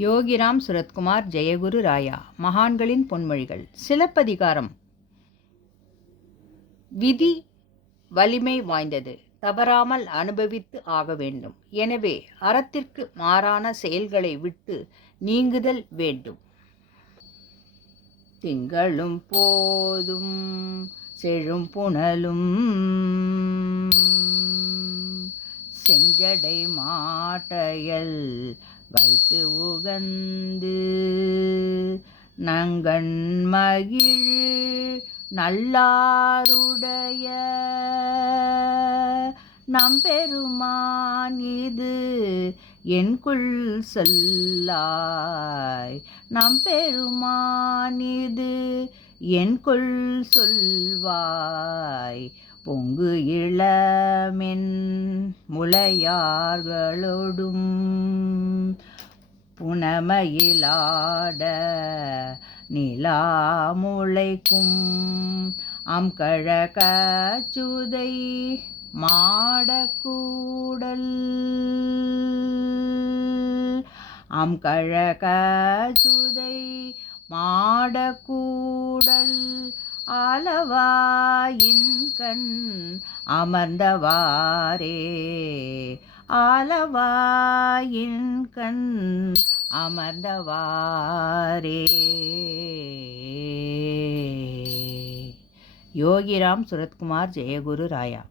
யோகிராம் சுரத்குமார் ஜெயகுரு ராயா. மகான்களின் பொன்மொழிகள். சிலப்பதிகாரம். விதி வலிமை வாய்ந்தது, தவறாமல் அனுபவித்து ஆக வேண்டும். எனவே அறத்திற்கு மாறான செயல்களை விட்டு நீங்குதல் வேண்டும். திங்களும் போதும் செழும் புனலும் செஞ்சடை மாட்டையல் வைத்து உகந்து நங்கண் மகிழ் நல்லாருடைய நம்பெருமான் இது என்குள் சொல்லாய். நம்பெருமான் இது என்குள் சொல்வாய். பொங்கு இளமென் முளையார்களோடும் புனமயிலாட நிலா முளைக்கும் அம்கழகச்சுதை மாடக்கூடல். அம்கழகச்சுதை மாடக்கூடல் ஆலவாயின் கண் அமர்ந்தவாறே. ஆலவாயின் கண் அமர்ந்தவாறே. யோகிராம் சுரத்குமார் ஜெயகுரு ராயா.